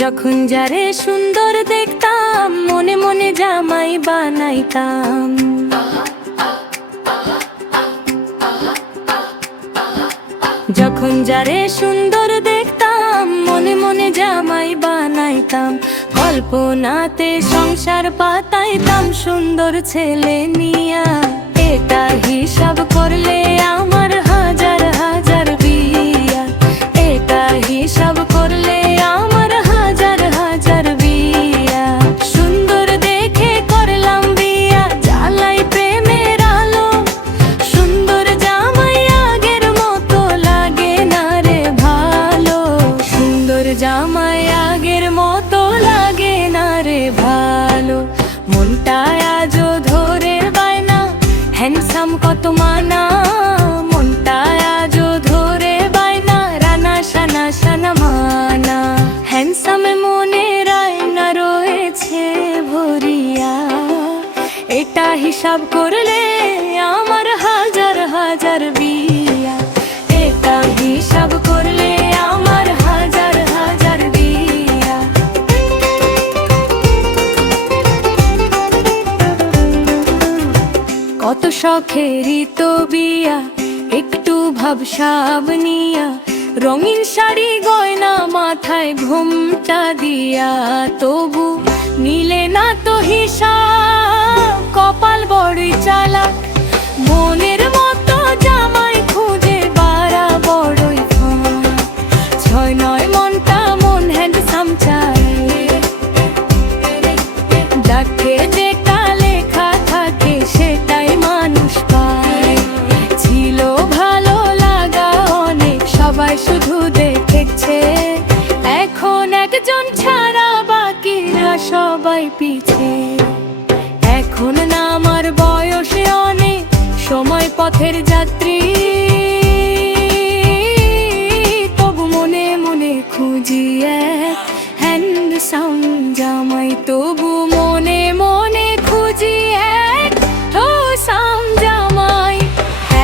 যখন যারে সুন্দর দেখতাম মনে মনে জামাই বানাইতাম। যখন যারে সুন্দর দেখতাম মনে মনে জামাই বানাইতাম। কল্পনাতে সংসার পাতাইতাম সুন্দর ছেলে নিয়া। এটা হিসাব করলে আমার হাজার হাজার বিয়া। এটা হিসাব করলে আমার হাজার হাজার বিয়া। সুন্দর দেখে করলাম বিয়া, জ্বালাই প্রেমের আলো। সুন্দর জামাই আগের মতো লাগে না রে ভালো। সুন্দর জামাই আগের মতো লাগে না রে ভালো। মনটা আজও ধরে বায়না, হ্যান্ডসাম কত মানা। মনটা আজও ধরে বায়না, রানা সানা সানা মানা। হ্যান্ডসামে মনের আয়না রয়েছে ভরিয়া। এটা হিসাব করলে আমার হাজার হাজার বিয়া। এটা হিসাব করলে আমার হাজার হাজার বিয়া। কত শখেরই তো বিয়া, একটু ভাবসাব নিয়া। রঙিন শাড়ি গয়না মাথায় ঘুমটা দিয়া, তবু মিলে না তো হিসাব। কপাল বড়ই চালাক, মনের মতো জামাই খুঁজে বাড়া বড়ই ফাঁক। ছয় নয় মনটা মন হ্যান্ডসাম চায়, ডাকে যেটা লেখা থাকে সেটাই মানুষ পায়। ছিল ভালো লাগা অনেক, সবাই শুধু দেখেছে। এখন একজন ছাড়া বাকিরা সবাই পিছে। এখন না আমার বয়সে অনেক, সময় পথের যাত্রী। তবু মনে মনে খুঁজি এক হ্যান্ডসাম জামাই। তবু মনে মনে খুঁজি এক হ্যান্ডসাম জামাই।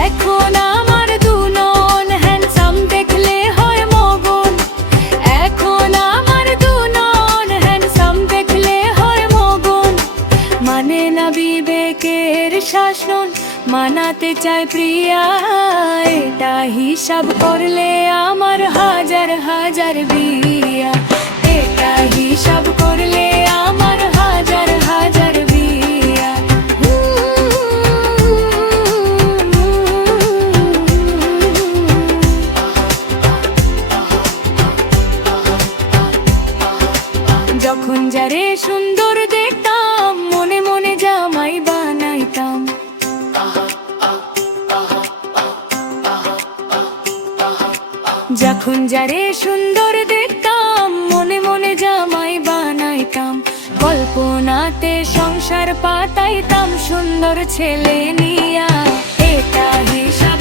এখন আমার দুনয়ন হ্যান্ডসাম দেখলে হয় মগন। এখন আমার দুনয়ন হ্যান্ডসাম দেখলে হয় মগন। মানে না বিবেকের শাসন, মানাতে চায় প্রিয়া। এটা হিসাব করলে আমার হাজার হাজার বিয়া। এটা হিসাব করলে আমার হাজার হাজার বিয়া। যখন যারে সুন্দর দেখতাম মনে মনে জামাই বানাইতাম। যখন যারে সুন্দর দেখতাম মনে মনে জামাই বানাইতাম। কল্পনাতে সংসার পাতাইতাম সুন্দর ছেলে নিয়া। এটা হিসাব